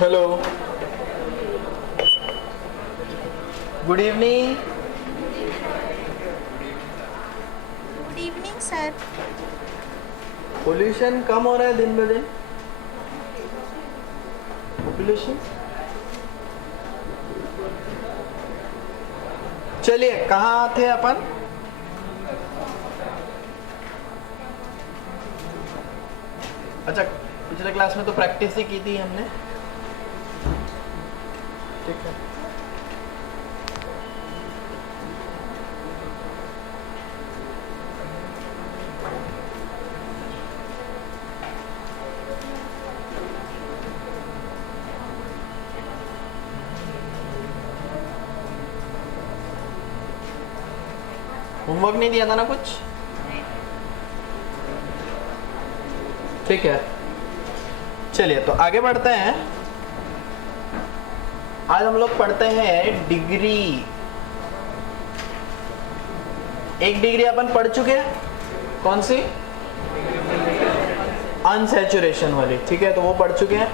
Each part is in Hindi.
Hello, good evening. Good evening sir. Pollution कम हो रहा है दिन ब दिन। पॉपुलेशन, चलिए कहाँ थे अपन? अच्छा, पिछले क्लास में तो प्रैक्टिस ही की थी हमने। ठीक है, होमवर्क नहीं दिया था ना कुछ? ठीक है, चलिए तो आगे बढ़ते हैं। आज हम लोग पढ़ते हैं डिग्री। एक डिग्री अपन पढ़ चुके हैं, कौन सी? अनसैचुरेशन वाली। ठीक है, तो वो पढ़ चुके हैं।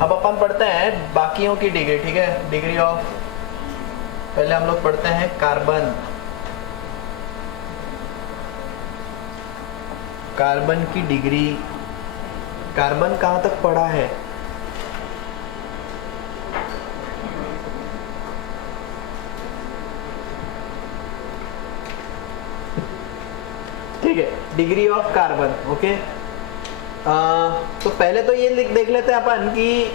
अब अपन पढ़ते हैं बाकियों की डिग्री। ठीक है, डिग्री ऑफ, पहले हम लोग पढ़ते हैं कार्बन। कार्बन की डिग्री, कार्बन कहाँ तक पढ़ा है? ठीक है, डिग्री ऑफ कार्बन। ओके, तो पहले तो ये देख लेते हैं अपन कि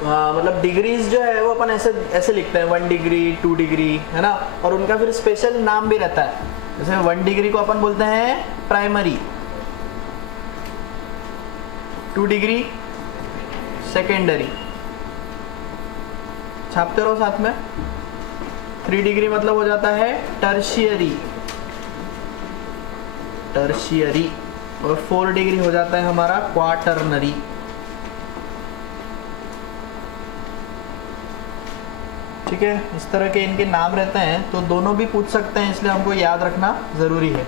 मतलब डिग्रीज जो है वो अपन ऐसे ऐसे लिखते हैं, 1 डिग्री 2 डिग्री, है ना। और उनका फिर स्पेशल नाम भी रहता है। जैसे 1 डिग्री को अपन बोलते हैं प्राइमरी, 2 डिग्री सेकेंडरी, छापते रहो साथ में। 3 डिग्री मतलब हो जाता है टर्शियरी, टर्शियरी। और 4 डिग्री हो जाता है हमारा क्वाटरनरी। ठीक है, इस तरह के इनके नाम रहते हैं, तो दोनों भी पूछ सकते हैं, इसलिए हमको याद रखना जरूरी है।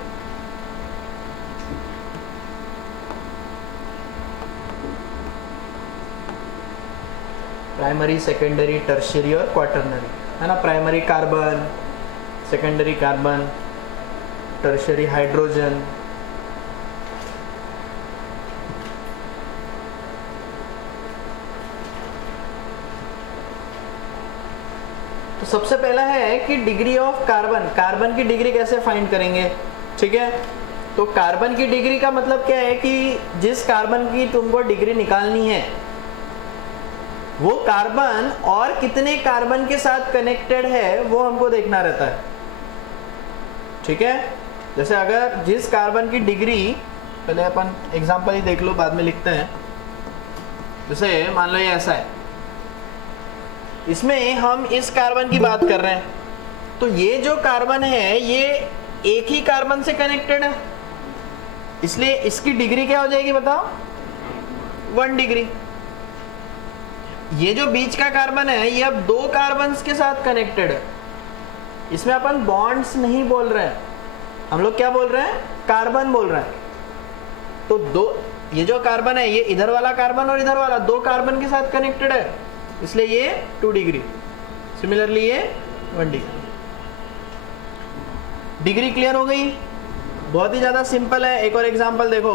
प्राइमरी, सेकेंडरी, टर्शियरी और क्वाटरनरी, है ना। Primary carbon, secondary carbon, tertiary hydrogen. तो सबसे पहला है कि डिग्री ऑफ कार्बन। कार्बन की डिग्री कैसे फाइंड करेंगे? ठीक है, तो कार्बन की डिग्री का मतलब क्या है कि जिस कार्बन की तुमको डिग्री निकालनी है वो कार्बन और कितने कार्बन के साथ कनेक्टेड है वो हमको देखना रहता है। ठीक है, जैसे अगर जिस कार्बन की डिग्री, पहले अपन एग्जांपल ही देख लो, बाद में लिखते हैं। जैसे मान लो ये ऐसा है, इसमें हम इस कार्बन की बात कर रहे हैं, तो ये जो कार्बन है ये एक ही कार्बन से कनेक्टेड है, इसलिए इसकी डिग्री क्या हो जाएगी बताओ? 1 डिग्री। ये जो बीच का कार्बन है ये अब 2 कार्बन्स के साथ कनेक्टेड है, इसमें अपन बॉन्ड्स नहीं बोल रहे हैं, हम लोग क्या बोल रहे हैं? कार्बन बोल रहे हैं। तो ये जो कार्बन है ये इधर वाला कार्बन और इधर वाला 2 कार्बन के साथ कनेक्टेड है, इसलिए ये 2 डिग्री। सिमिलरली ये 1 डिग्री। डिग्री क्लियर हो गई? बहुत ही ज्यादा सिंपल है। एक और एग्जांपल देखो,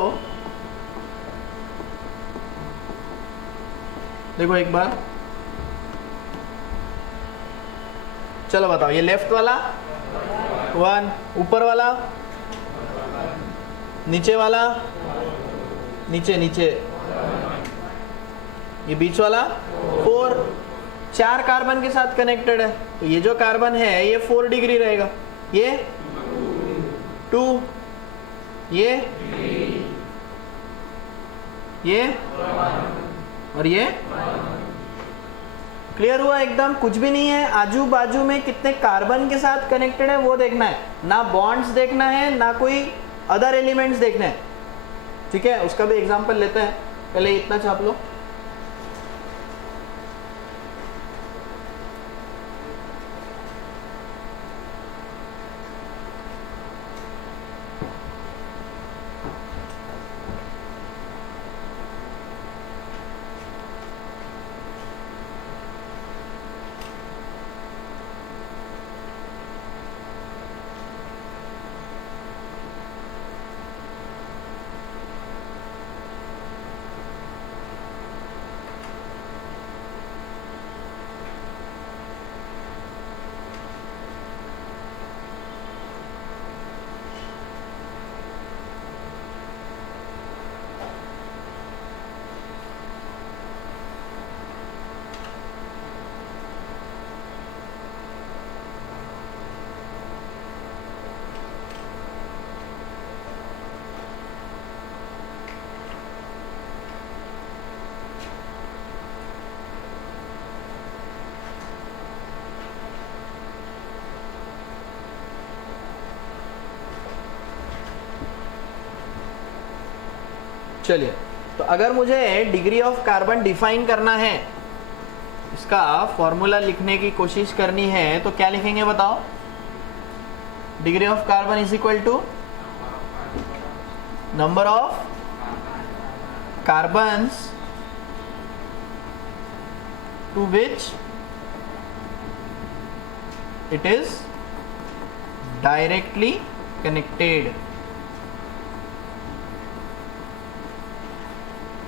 देखो एक बार, चलो बताओ। ये लेफ्ट वाला 1, ऊपर वाला, नीचे वाला, नीचे नीचे, ये बीच वाला 4, 4 कार्बन के साथ कनेक्टेड है, तो ये जो कार्बन है ये 4 डिग्री रहेगा, ये 2, ये और ये। क्लियर हुआ एकदम? कुछ भी नहीं है, आजू बाजू में कितने कार्बन के साथ कनेक्टेड है वो देखना है, ना बॉन्ड्स देखना है ना कोई अदर एलिमेंट्स देखने हैं। ठीक है, उसका भी एग्जांपल लेते हैं। पहले इतना छाप लो। चलिए, तो अगर मुझे डिग्री ऑफ कार्बन डिफाइन करना है, इसका फॉर्मूला लिखने की कोशिश करनी है, तो क्या लिखेंगे बताओ? Degree of carbon is equal to number of carbons to which it is directly connected।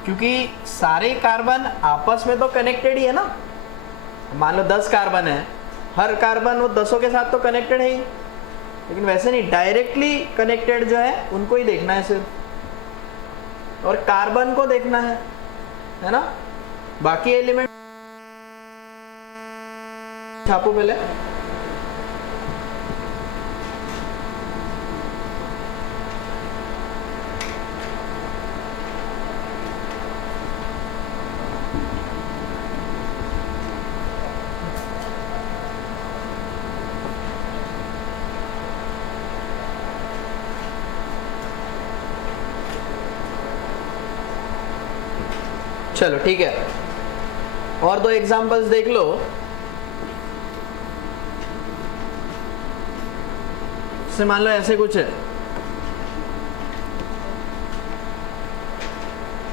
क्योंकि सारे कार्बन आपस में तो कनेक्टेड ही है ना। मान लो 10 कार्बन है, हर कार्बन वो 10 के साथ तो कनेक्टेड है ही, लेकिन वैसे नहीं, डायरेक्टली कनेक्टेड जो है उनको ही देखना है सिर्फ, और कार्बन को देखना है ना। बाकी एलिमेंट छापो पहले। चलो ठीक है, और दो एग्जांपल्स देख लो। से मान लो ऐसे कुछ है,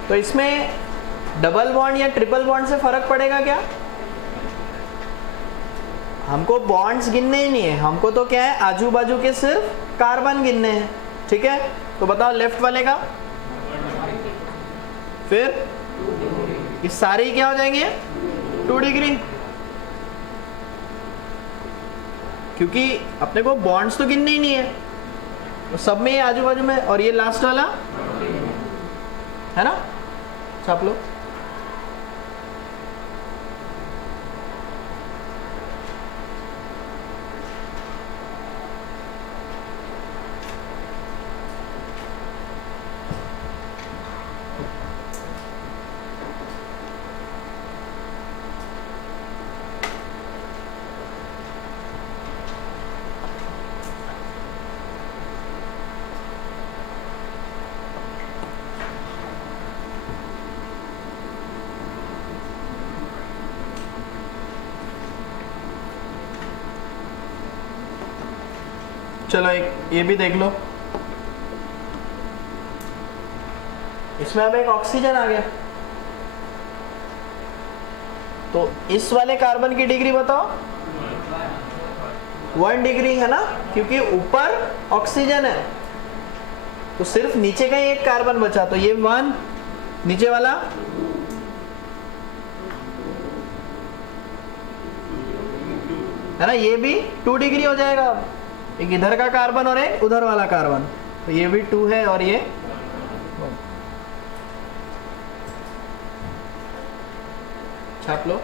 तो इसमें डबल बॉन्ड या ट्रिपल बॉन्ड से फर्क पड़ेगा क्या? हमको बॉन्ड्स गिनने ही नहीं है, हमको तो क्या है, आजू बाजू के सिर्फ कार्बन गिनने हैं। ठीक है, तो बताओ लेफ्ट वाले का, फिर ये सारे ही क्या हो जाएंगे? 2 डिग्री, क्योंकि अपने को बॉन्ड्स तो गिनने ही नहीं है, तो सब में ये आजू बाजू में, और ये लास्ट वाला है ना, छाप लो। चलो एक ये भी देख लो, इसमें अब एक ऑक्सीजन आ गया, तो इस वाले कार्बन की डिग्री बताओ। 1 डिग्री है ना, क्योंकि ऊपर ऑक्सीजन है, तो सिर्फ नीचे का ही एक कार्बन बचा, तो ये 1, नीचे वाला है ना, ये भी 2 डिग्री हो जाएगा। एक इधर का कार्बन और एक उधर वाला कार्बन, तो ये भी 2 है और ये 1। छाप लो।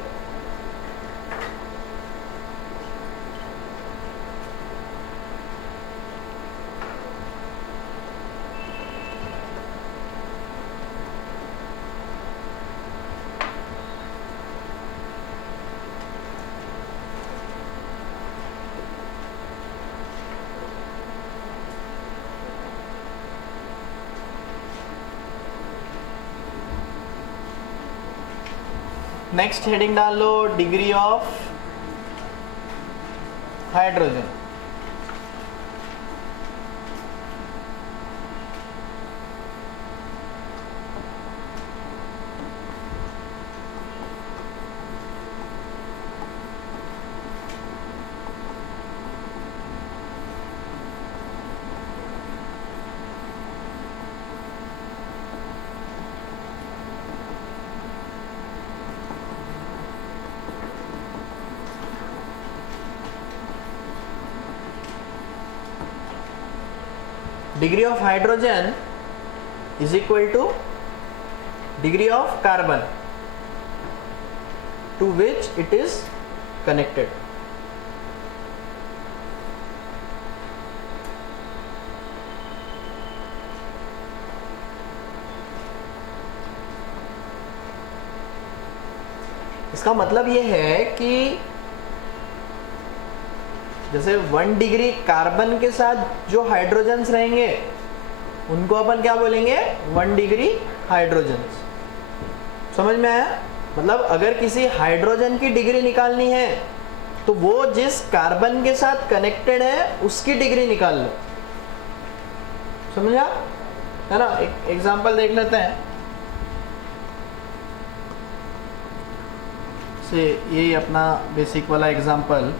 नेक्स्ट हेडिंग डाल लो, degree of hydrogen. Degree of hydrogen is equal to degree of carbon to which it is connected. इसका मतलब ये है कि जैसे 1 डिग्री कार्बन के साथ जो हाइड्रोजन्स रहेंगे उनको अपन क्या बोलेंगे? 1 डिग्री हाइड्रोजन। समझ में आया? मतलब अगर किसी हाइड्रोजन की डिग्री निकालनी है तो वो जिस कार्बन के साथ कनेक्टेड है उसकी डिग्री निकाल लो। समझा? है ना? एक एग्जांपल देख लेते हैं। से ये अपना बेसिक वाला एग्जांपल।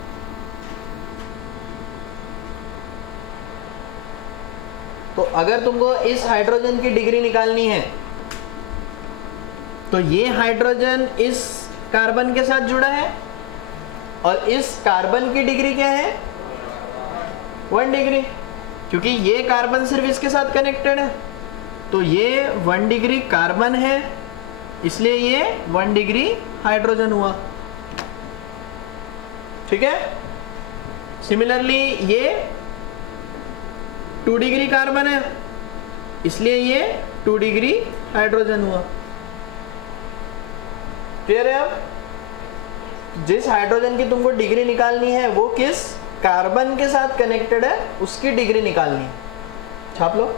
तो अगर तुमको इस हाइड्रोजन की डिग्री निकालनी है तो ये हाइड्रोजन इस कार्बन के साथ जुड़ा है और इस कार्बन की डिग्री क्या है? 1 डिग्री, क्योंकि ये कार्बन सिर्फ इसके साथ कनेक्टेड है। तो ये 1 डिग्री कार्बन है, इसलिए ये 1 डिग्री हाइड्रोजन हुआ। ठीक है? सिमिलरली ये 2 डिग्री कार्बन है, इसलिए ये 2 डिग्री हाइड्रोजन हुआ। क्लियर है? अब जिस हाइड्रोजन की तुमको डिग्री निकालनी है वो किस कार्बन के साथ कनेक्टेड है उसकी डिग्री निकालनी है। छाप लो।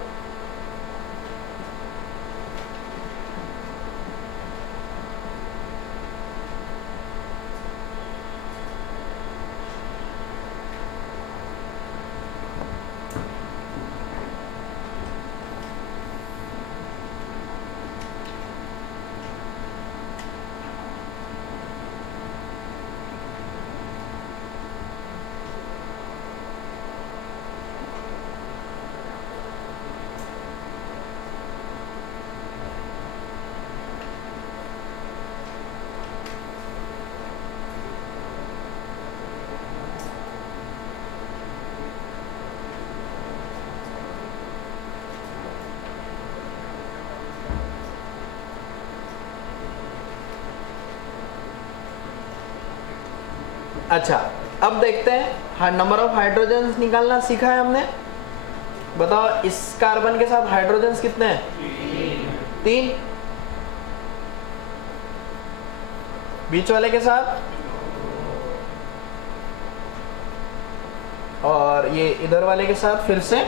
अच्छा, अब देखते हैं नंबर ऑफ हाइड्रोजन्स निकालना सीखा है हमने। बताओ इस कार्बन के साथ हाइड्रोजन्स कितने हैं? 3। बीच वाले के साथ, और ये इधर वाले के साथ फिर से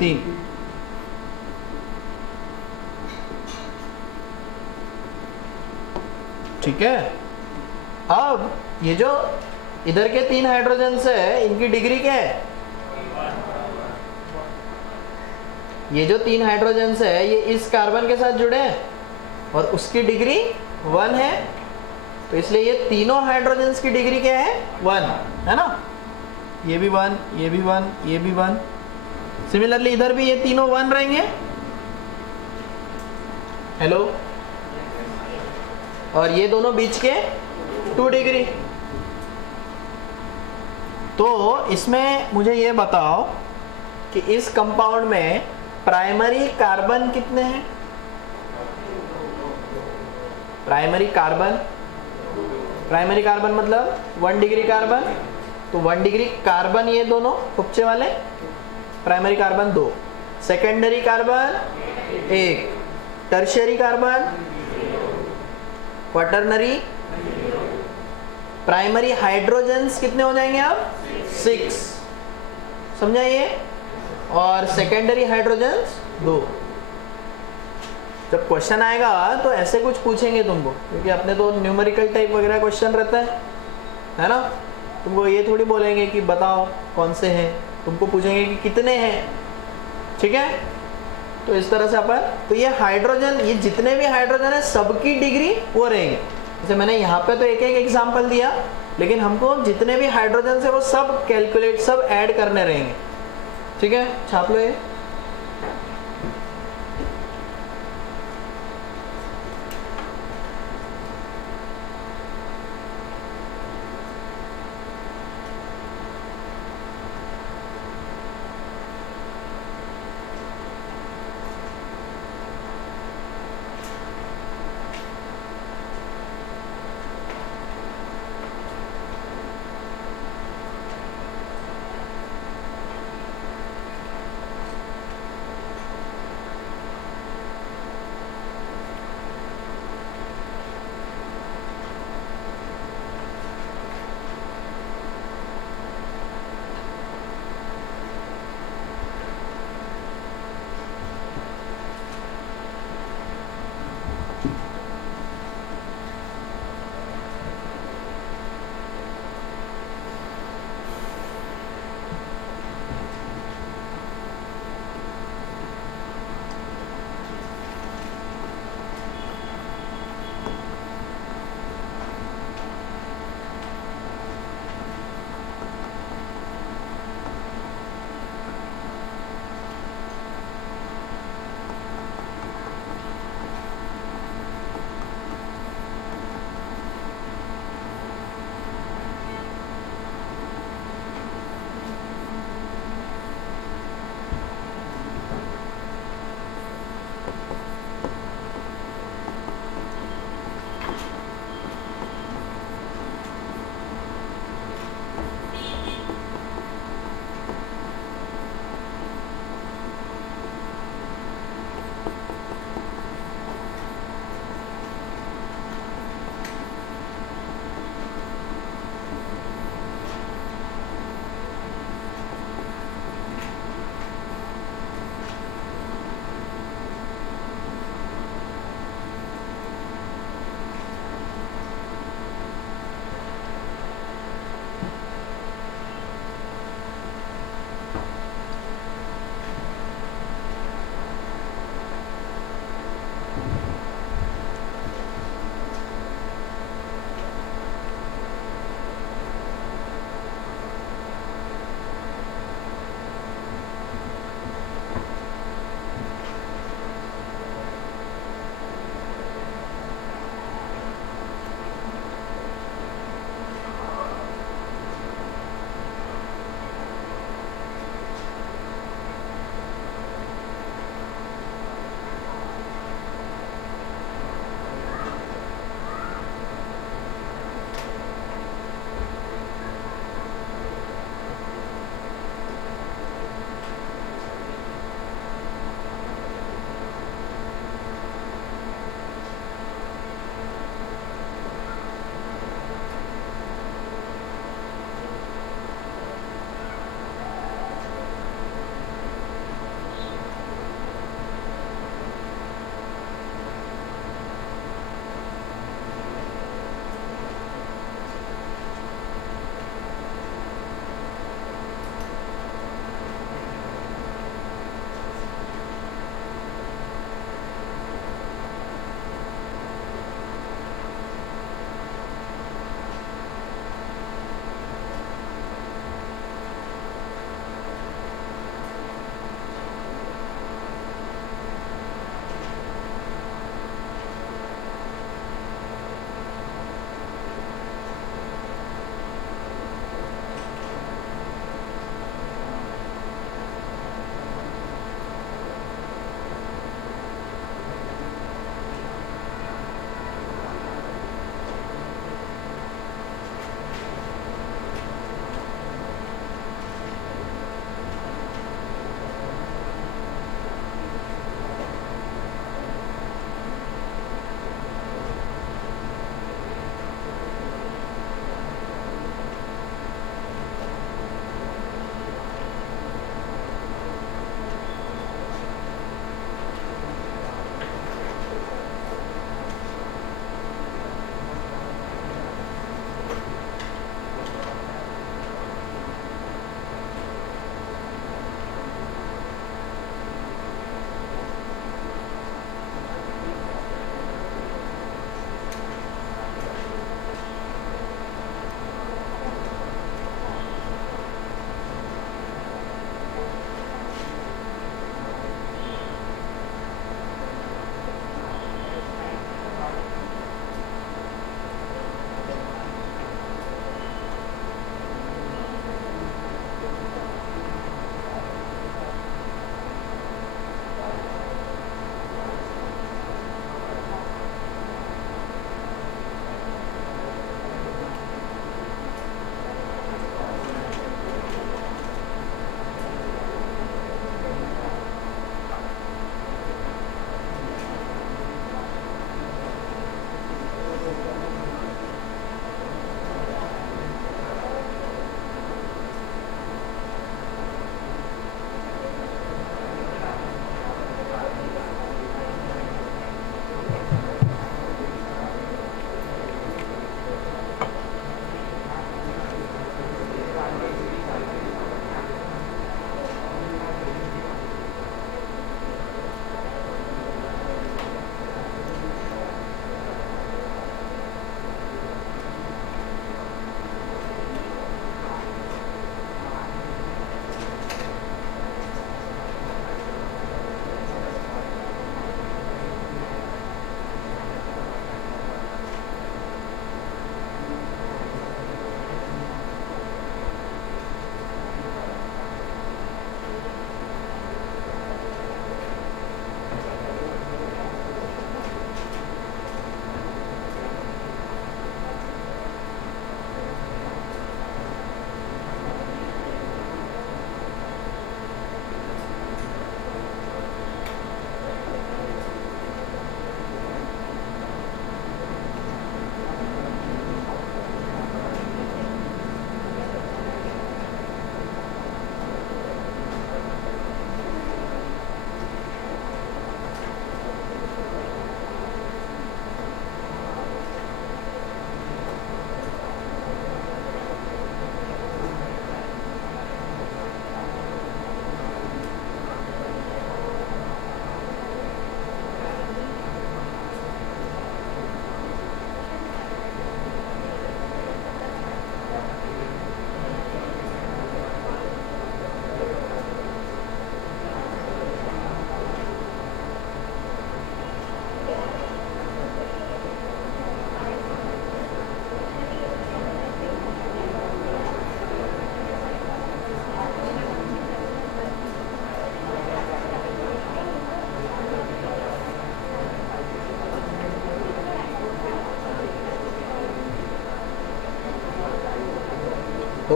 3। ठीक है? अब ये जो इधर के 3 हाइड्रोजन्स है इनकी डिग्री क्या है? ये जो 3 हाइड्रोजन्स है ये इस कार्बन के साथ जुड़े हैं और उसकी डिग्री 1 है, तो इसलिए ये तीनों हाइड्रोजन्स की डिग्री क्या है? 1 है ना? ये भी 1, ये भी 1, ये भी 1। सिमिलरली इधर भी ये तीनों 1 रहेंगे। हेलो? और ये दोनों बीच के 2 डिग्री। तो इसमें मुझे ये बताओ कि इस कंपाउंड में प्राइमरी कार्बन कितने हैं? प्राइमरी कार्बन मतलब 1 डिग्री कार्बन, तो 1 डिग्री कार्बन ये दोनों उपचे वाले, primary carbon 2, secondary carbon 1, tertiary carbon, quaternary, primary hydrogens कितने हो जाएंगे अब? 6। समझा ये? और सेकेंडरी हाइड्रोजन्स 2। जब क्वेश्चन आएगा तो ऐसे कुछ पूछेंगे तुमको, क्योंकि अपने तो न्यूमेरिकल टाइप वगैरह क्वेश्चन रहता है ना? तुमको ये थोड़ी बोलेंगे कि बताओ कौन से हैं, तुमको पूछेंगे कि कितने हैं। ठीक है? तो इस तरह से अपन, तो ये हाइड्रोजन, ये जितने भी हाइड्रोजन है सबकी डिग्री वो रहेंगे। जैसे मैंने यहाँ पे तो एक एक एग्जाम्पल दिया, लेकिन हमको जितने भी हाइड्रोजन है वो सब कैलकुलेट, सब ऐड करने रहेंगे। ठीक है? छाप लो ये।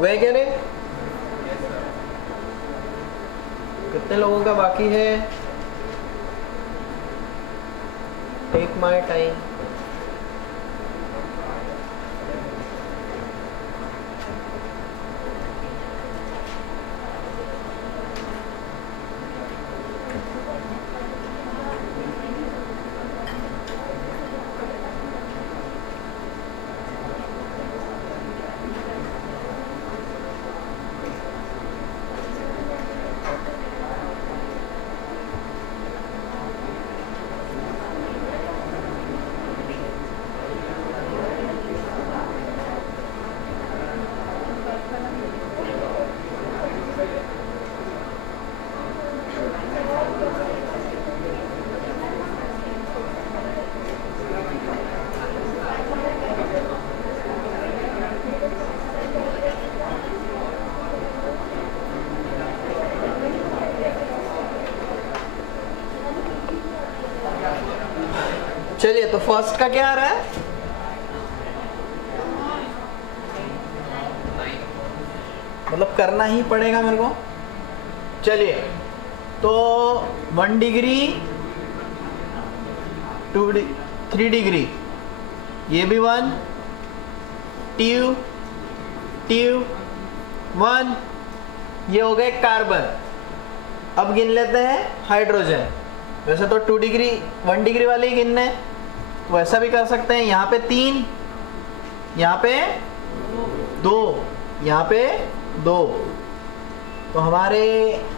हो गए क्या रे? कितने लोगों का बाकी है? Take my time. चलिए, तो फर्स्ट का क्या आ रहा है? मतलब करना ही पड़ेगा मेरे को। चलिए, तो 1 डिग्री, 3 डिग्री, ये भी 1, ट्यू 1, ये हो गए कार्बन। अब गिन लेते हैं हाइड्रोजन। वैसे तो 2 डिग्री 1 डिग्री वाले ही गिनने हैं, वैसा भी कर सकते हैं। यहाँ पे 3, यहाँ पे 2, यहाँ पे 2, तो हमारे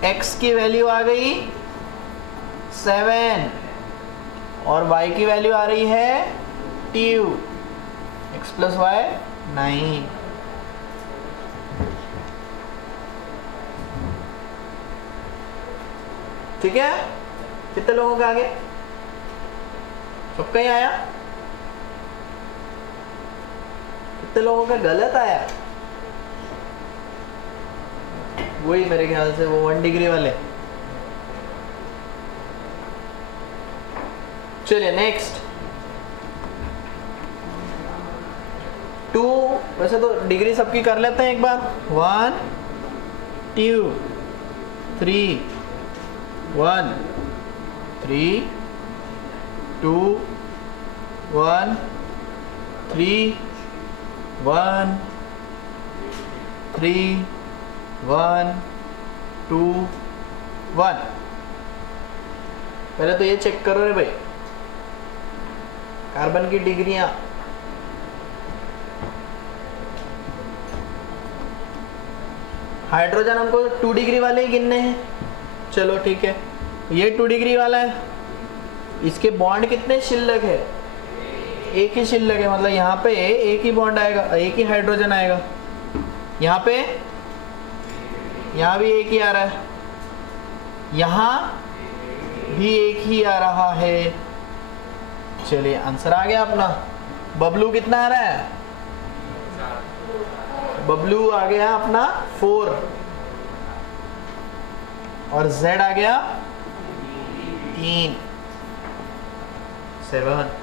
x की वैल्यू आ गई 7 और y की वैल्यू आ रही है 2, x + y 9। ठीक है, कितने लोगों का आगे? सबका ही आया? कितने लोगों का गलत आया? वही मेरे ख्याल से वो 1 डिग्री वाले। चलिए नेक्स्ट 2। वैसे तो डिग्री सबकी कर लेते हैं एक बार। 1 2 3 1 3 2 1 3 1 3 1 2 1। पहले तो ये चेक करो रे भाई, कार्बन की डिग्रियां। हाइड्रोजन हमको 2 डिग्री वाले ही गिनने हैं। चलो ठीक है, ये 2 डिग्री वाला है। इसके बॉन्ड कितने शिल्लक है? एक ही शिल्लक है, मतलब यहाँ पे एक ही बॉन्ड आएगा, एक ही हाइड्रोजन आएगा। यहाँ पे, यहाँ भी एक ही आ रहा है, यहाँ भी एक ही आ रहा है। चलिए आंसर आ गया अपना। बबलू कितना आ रहा है? बबलू आ गया अपना 4 और Z आ गया 3 7।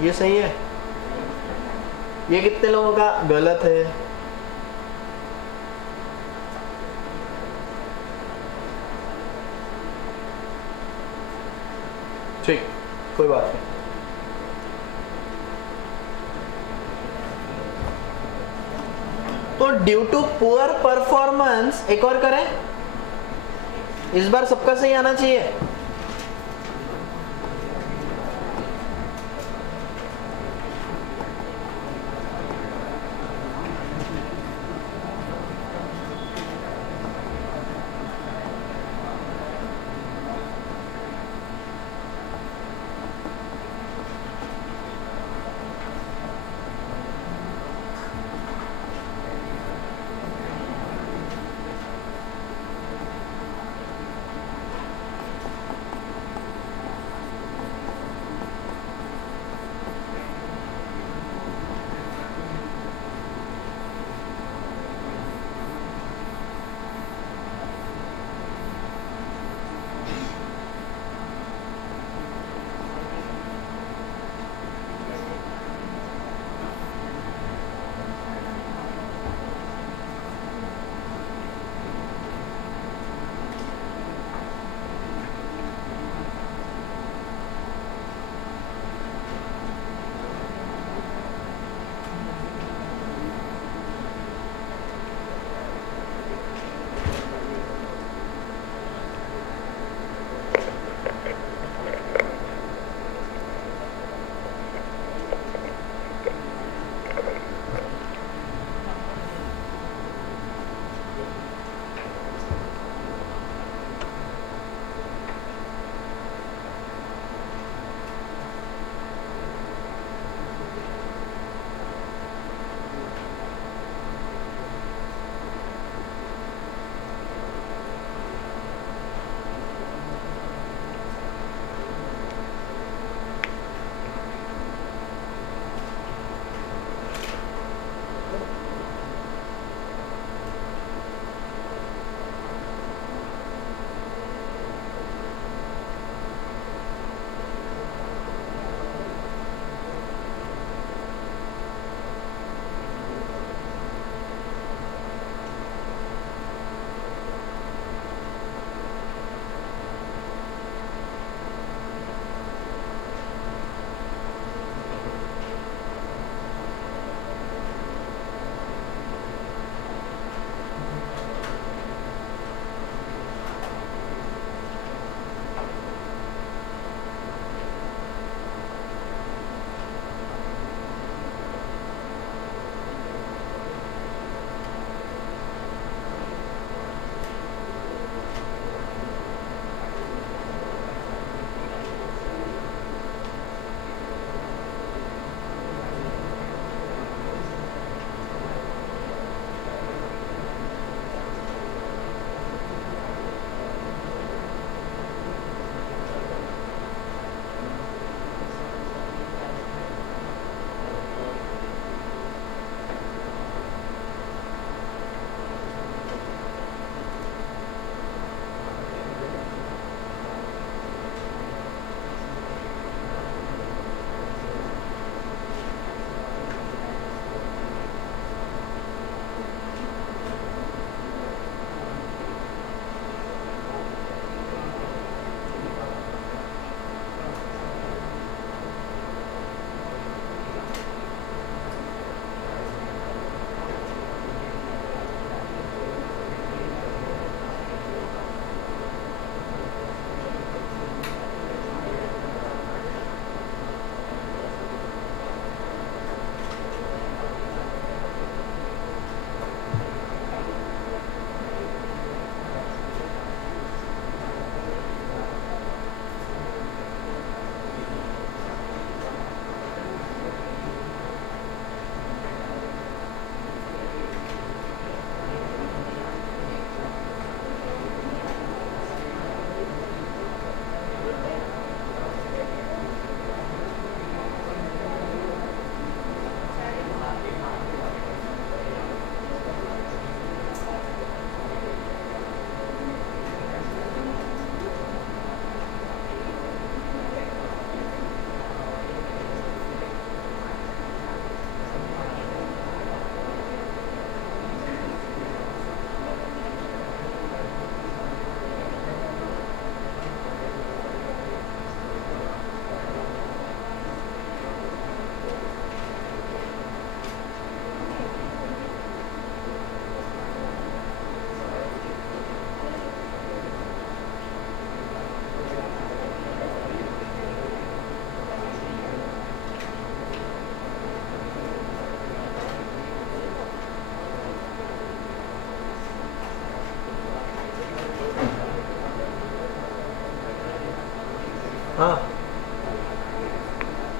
ये सही है। ये कितने लोगों का गलत है? ठीक, कोई बात नहीं। तो ड्यू टू पुअर परफॉर्मेंस, एक और करें, इस बार सबका सही आना चाहिए।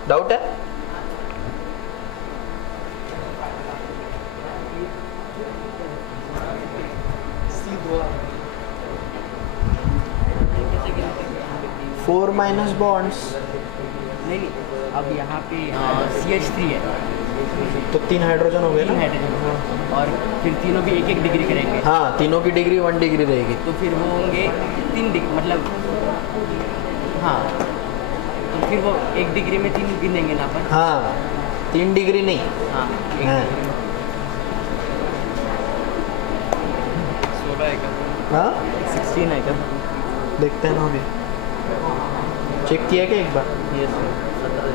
डाउट है? फोर माइनस बॉन्ड्स नहीं, अब यहाँ पे CH3 है, तो 3 हाइड्रोजन हो गए तीन ना? हाइड्रोजन, और फिर तीनों भी एक एक डिग्री करेंगे, हाँ, तीनों की डिग्री 1 डिग्री रहेगी। तो फिर वो होंगे 3 डिग्री, मतलब हाँ, तो फिर वो 1 डिग्री में 3 गिनेंगे ना अपन। हाँ, 3 डिग्री नहीं। हाँ, हाँ, 16 है क्या? हाँ? 16 है क्या? देखते हैं ना अभी। चेक किया क्या एक बार? ये 17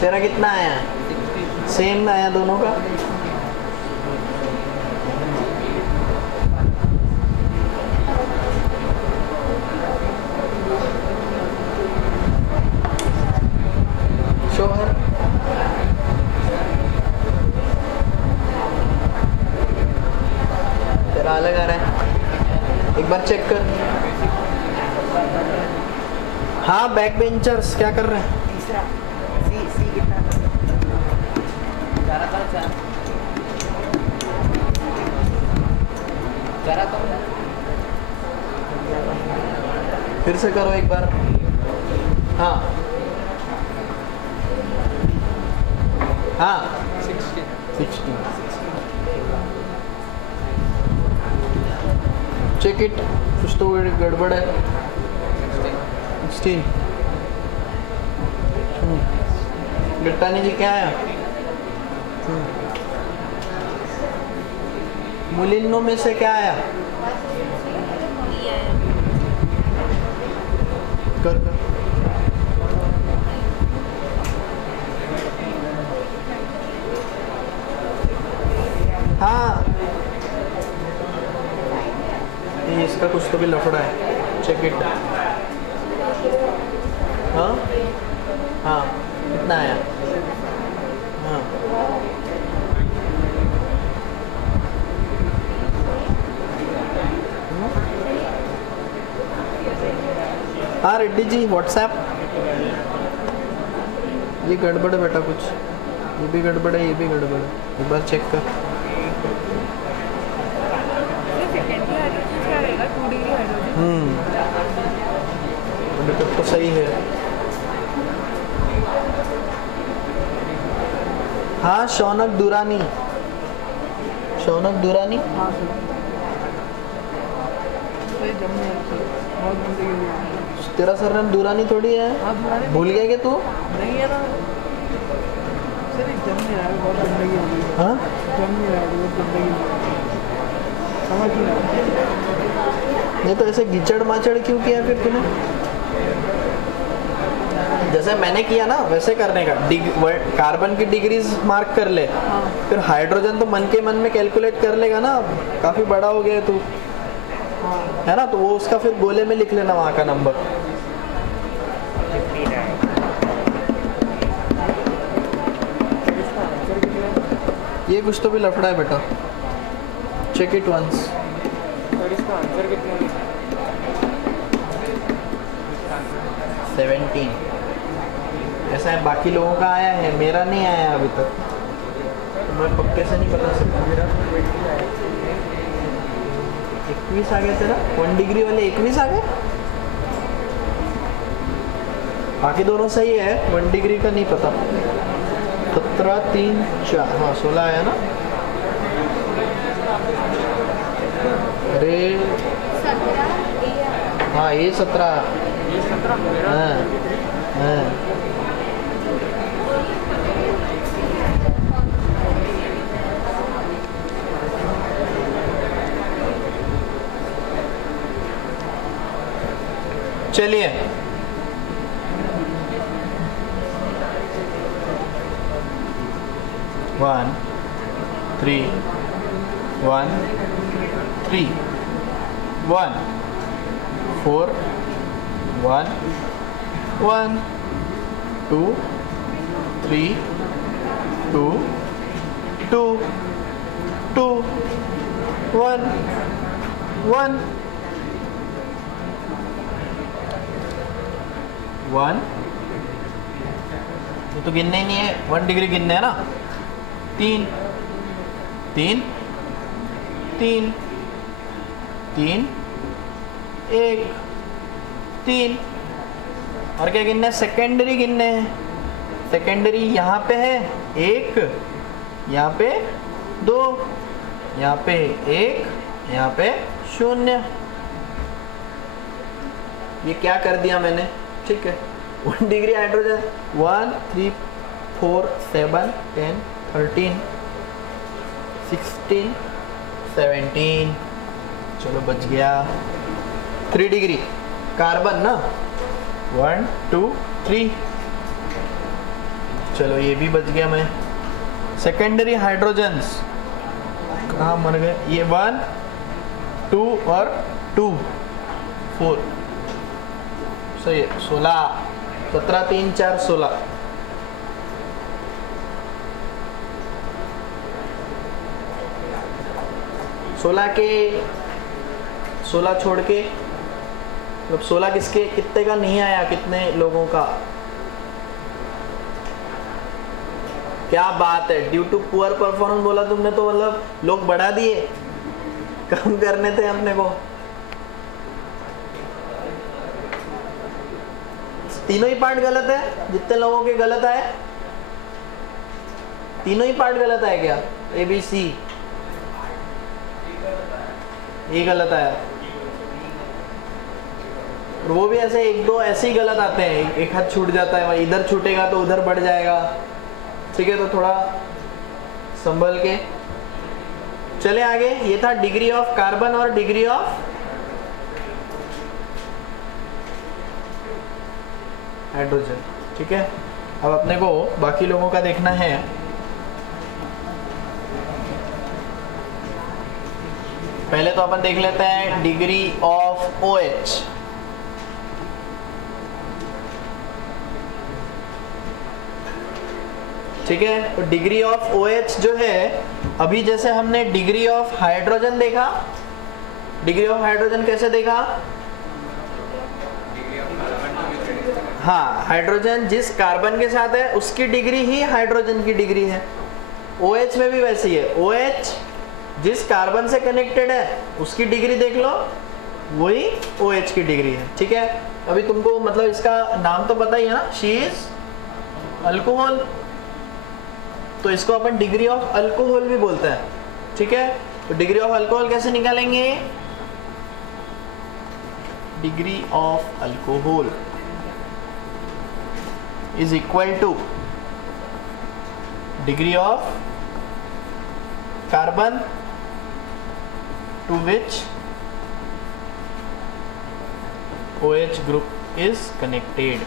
तेरा कितना आया? सेम आया दोनों का? शोहर तेरा अलग आ रहा है, एक बार चेक कर। हाँ, बैक बेंचर्स क्या कर रहे हैं? तीसरा सी कितना चारा था? चारा तो फिर से करो एक बार। हाँ हाँ, 16। चेक इट, कुछ तो गड़बड़ है। 16। गट्टानी जी क्या आया? मुलिन्नो में से क्या आया? कर कर। हाँ, ये इसका कुछ तो भी लफड़ा है। Check it. हाँ हाँ, कितना आया? हाँ, हाँ रेड्डी जी, व्हाट्सएप। ये गड़बड़ है बेटा कुछ, ये भी गड़बड़ है, ये भी गड़बड़ है, एक बार चेक कर। सेकेंडरी हाइड्रोजन क्या रहेगा? 2 डिग्री हाइड्रोजन। अभी तक तो सही है। हाँ, शौनक दुरानी। शौनक दुरानी। हाँ सर, सही जमने बहुत जिंदगी हुई। तेरा सरनाम दुरानी थोड़ी है, हाँ दुरानी भूल गया क्या तू? नहीं है ना सर, ये जम नहीं रहा है, बहुत जिंदगी हो गई। हाँ, जम नहीं रहा है, बहुत जिंदगी हो गई, समझ नहीं रहा। ये तो ऐसे गिचड़ माचड़ क्यों किया फिर तूने? जैसे मैंने किया ना वैसे करने का। कार्बन की डिग्रीज मार्क कर ले, हाँ फिर हाइड्रोजन तो मन के मन में कैलकुलेट कर लेगा ना। काफी बड़ा हो गया है तू, हाँ है ना? तो वो उसका फिर गोले में लिख लेना वहाँ का नंबर। इसका आंसर कितना है? ये कुछ तो भी लफड़ा है बेटा, चेक इट वंस। सर इसका आंसर कितना है? 17। ऐसा है, बाकी लोगों का आया है, मेरा नहीं आया अभी तक, तो मैं पक्के से नहीं बता सकता। मेरा 20 है। 21 आ गया तेरा? 1 डिग्री वाले 21 आ गए? बाकी दोनों सही है, 1 डिग्री का नहीं पता। 17, 3, 4, हाँ 16 आया ना? अरे 17 हाँ, ये 17। ये 17 मेरा हाँ हाँ, चलिए। वन 3 1 3 1 4 1 1 2 3 2 2 2 1 1 1, ये तो गिनने ही नहीं है, 1 डिग्री गिनने है ना, 3 3 3 3 1 3, और क्या गिनने, सेकेंडरी गिनने हैं। सेकेंडरी यहाँ पे है 1, यहाँ पे 2, यहाँ पे 1, यहाँ पे 0। ये क्या कर दिया मैंने, ठीक है। 1 डिग्री हाइड्रोजन 1 3 4 7 10 13 16 17, चलो बच गया। 3 डिग्री कार्बन ना, 1 2 3, चलो ये भी बच गया। मैं सेकेंडरी हाइड्रोजन्स कहाँ मर गए, ये 1 2 और 2 4, सही है। 16 17 3 4 16, के 16 छोड़ के, मतलब 16 किसके कितने का नहीं आया, कितने लोगों का, क्या बात है। ड्यू टू पुअर परफॉर्मेंस बोला तुमने तो मतलब लोग बढ़ा दिए, कम करने थे अपने को। तीनों ही पार्ट गलत है, जितने लोगों के गलत आए तीनों ही पार्ट गलत आए क्या, ए बी सी, ये गलत आया। और वो भी ऐसे 1-2 ऐसे ही गलत आते हैं, एक हाथ छूट जाता है, इधर छूटेगा तो उधर बढ़ जाएगा, ठीक है। तो थोड़ा संभल के चले आगे। ये था डिग्री ऑफ कार्बन और डिग्री ऑफ हाइड्रोजन, ठीक है। अब अपने को बाकी लोगों का देखना है। पहले तो अपन देख लेते हैं डिग्री ऑफ OH। ठीक है, तो डिग्री ऑफ OH जो है, अभी जैसे हमने डिग्री ऑफ हाइड्रोजन देखा, डिग्री ऑफ हाइड्रोजन कैसे देखा, हाँ, हाइड्रोजन जिस कार्बन के साथ है उसकी डिग्री ही हाइड्रोजन की डिग्री है। OH में भी वैसी है, OH जिस कार्बन से कनेक्टेड है उसकी डिग्री देख लो, वही OH की डिग्री है, ठीक है। अभी तुमको मतलब इसका नाम तो पता ही है ना, शी इज अल्कोहल, तो इसको अपन डिग्री ऑफ अल्कोहल भी बोलते हैं, ठीक है। तो डिग्री ऑफ अल्कोहल कैसे निकालेंगे, degree of alcohol is equal two degree of carbon to which OH group is connected।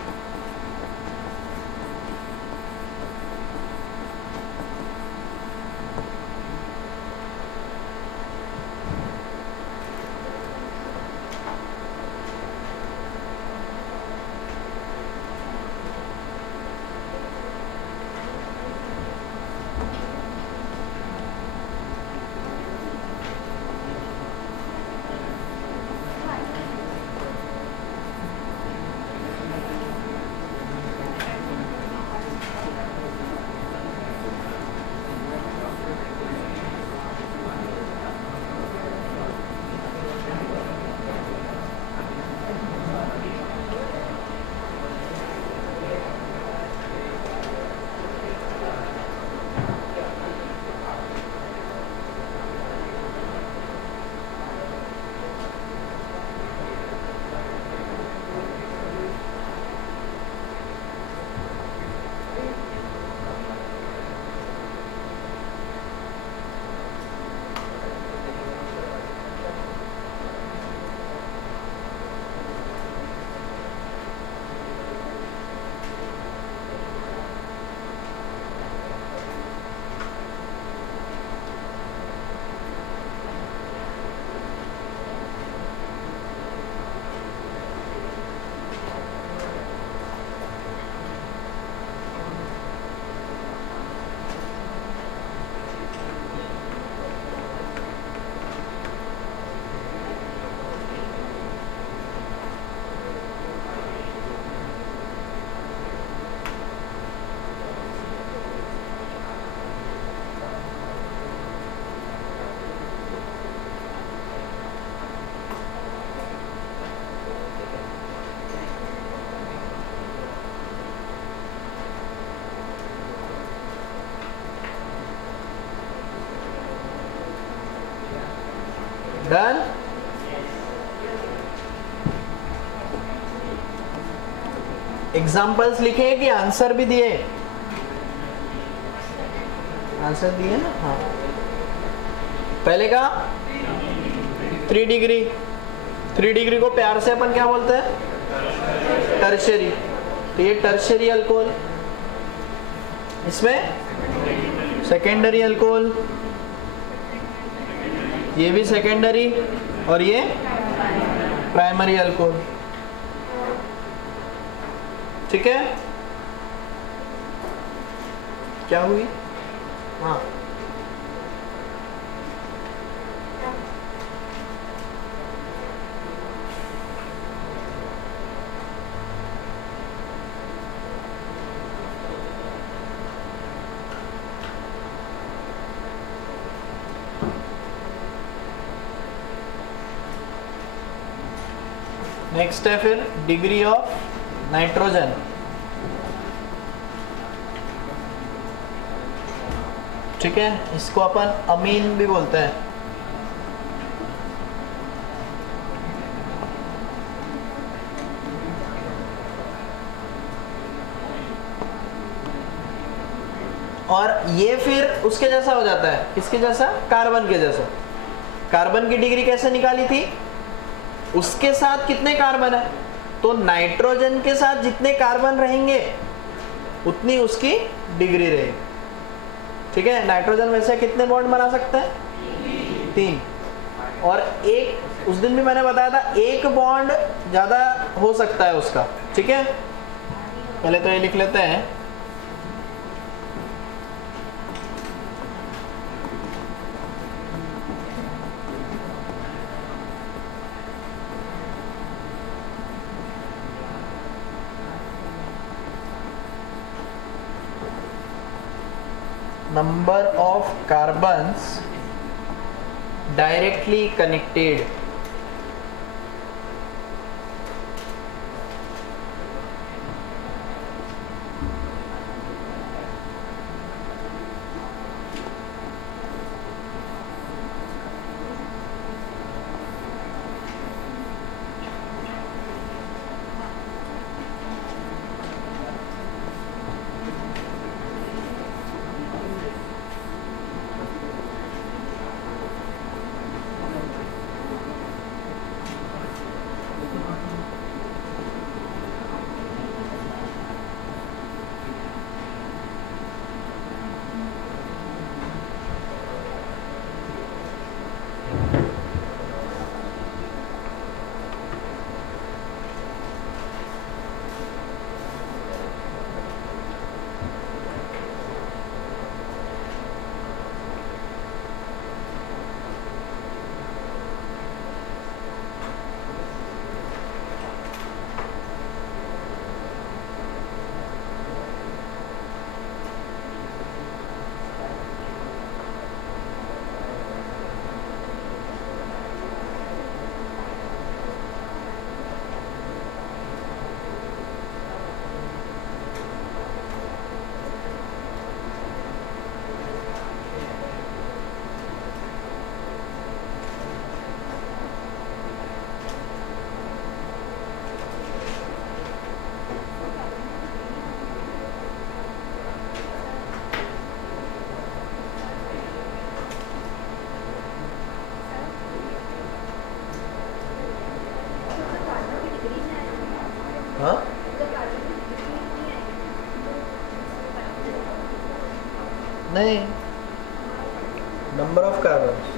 Done. Examples लिखे कि आंसर भी दिए? आंसर दिए ना? हाँ। पहले का 3 डिग्री, 3 डिग्री को प्यार से अपन क्या बोलते हैं? टर्शरी। तो ये टर्शरी अल्कोहल, इसमें सेकेंडरी अल्कोहल, ये भी सेकेंडरी, और ये प्राइमरी अल्कोहल। ठीक है, क्या हुई? हाँ, नेक्स्ट है फिर डिग्री ऑफ नाइट्रोजन। ठीक है, इसको अपन अमीन भी बोलते हैं। और ये फिर उसके जैसा हो जाता है, किसके जैसा? कार्बन के जैसा। कार्बन की डिग्री कैसे निकाली थी? उसके साथ कितने कार्बन है, तो नाइट्रोजन के साथ जितने कार्बन रहेंगे उतनी उसकी डिग्री रहेगी। ठीक है, नाइट्रोजन वैसे कितने बॉन्ड बना सकते हैं? 3। और एक, उस दिन भी मैंने बताया था, एक बॉन्ड ज्यादा हो सकता है उसका। ठीक है, पहले तो ये लिख लेते हैं। number of carbons directly connected, हाँ? नहीं, नंबर ऑफ कार्बन।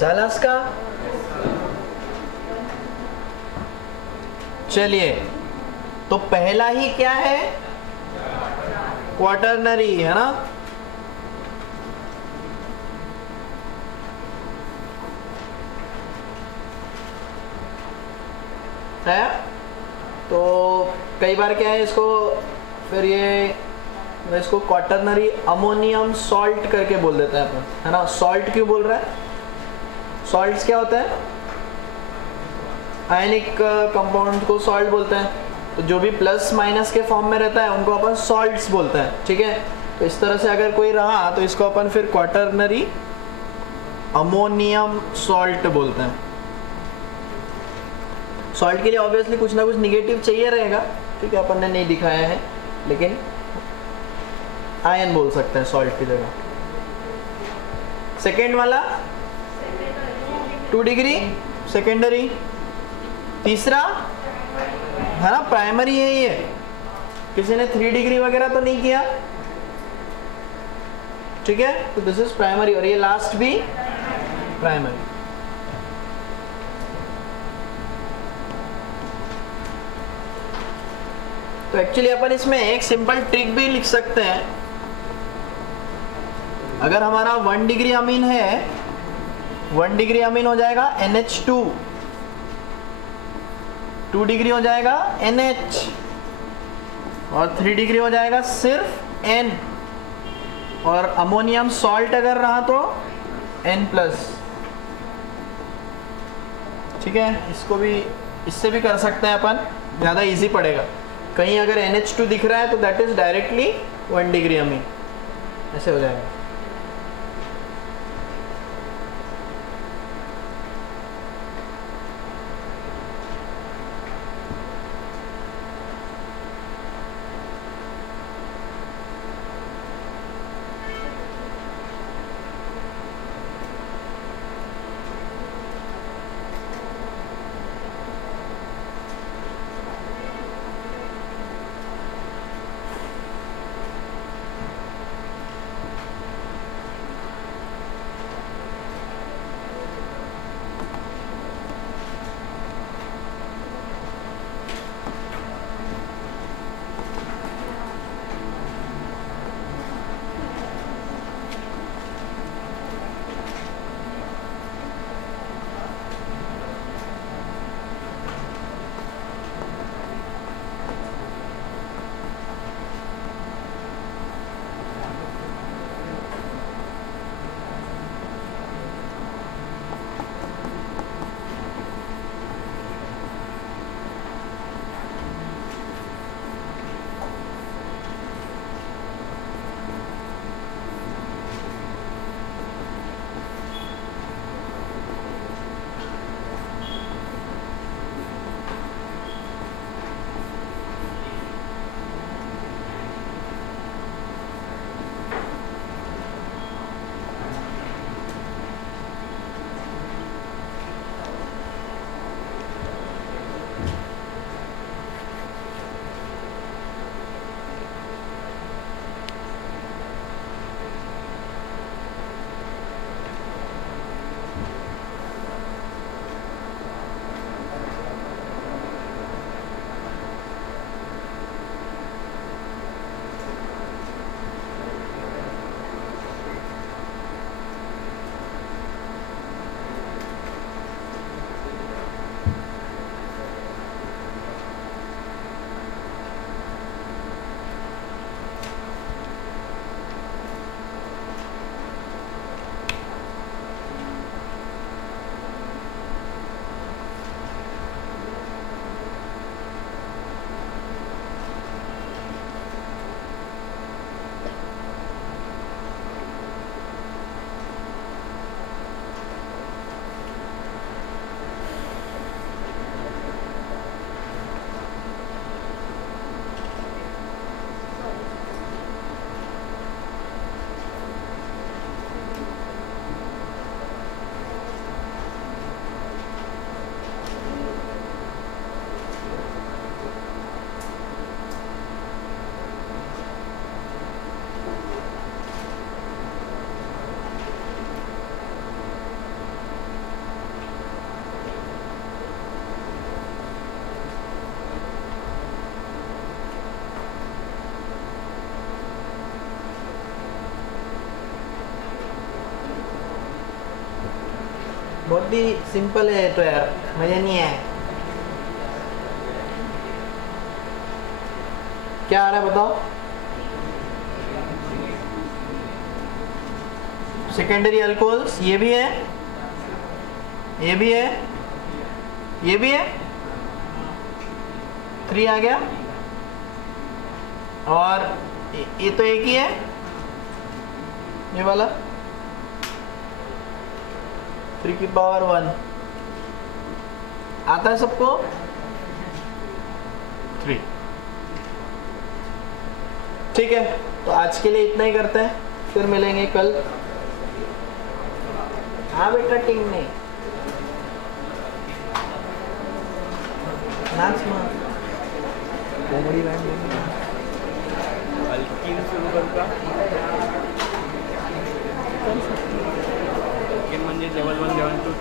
झालास का? चलिए, तो पहला ही क्या है? क्वाटरनरी है ना। है तो कई बार क्या है इसको, फिर ये इसको क्वाटरनरी अमोनियम सॉल्ट करके बोल देते हैं अपन, है ना। सॉल्ट क्यों बोल रहा है? सॉल्ट्स क्या होता है? आयनिक कंपाउंड को सॉल्ट बोलते हैं। तो जो भी प्लस माइनस के फॉर्म में रहता है उनको अपन सॉल्ट्स बोलते हैं, ठीक है। तो इस तरह से अगर कोई रहा तो इसको अपन फिर क्वाटरनरी अमोनियम सॉल्ट बोलते हैं। सॉल्ट के लिए ऑब्वियसली कुछ ना कुछ निगेटिव चाहिए रहेगा, ठीक है, अपन ने नहीं दिखाया है, लेकिन आयन बोल सकते हैं सॉल्ट की जगह। सेकेंड वाला 2 डिग्री सेकेंडरी, तीसरा है ना प्राइमरी है ये। किसी ने 3 डिग्री वगैरह तो नहीं किया, ठीक है, तो दिस इज प्राइमरी, और ये लास्ट भी प्राइमरी। तो एक्चुअली अपन इसमें एक सिंपल ट्रिक भी लिख सकते हैं। अगर हमारा 1 डिग्री अमीन है, 1 डिग्री अमीन हो जाएगा NH2, 2 डिग्री हो जाएगा NH, और 3 डिग्री हो जाएगा सिर्फ N, और अमोनियम सॉल्ट अगर रहा तो N+। ठीक है, इसको भी इससे भी कर सकते हैं अपन, ज़्यादा इजी पड़ेगा। कहीं अगर NH2 दिख रहा है तो that is directly 1 degree amine, ऐसे हो जाएगा। बहुत ही सिंपल है तो यार, मजा नहीं आया। क्या आ रहा है बताओ? सेकेंडरी अल्कोहल्स, ये भी है, ये भी है, ये भी है, 3 आ गया। और ये तो एक ही है, ये वाला 3 की पावर 1 आता है सबको? 3। ठीक है, तो आज के लिए इतना ही करते हैं, फिर मिलेंगे कल। हाँ बेटा टीम में नाच मत, कॉमेडी बैंड अल्कीन सुरू करू का? अल्कीन म्हणजे लेवल 1 लेवल 2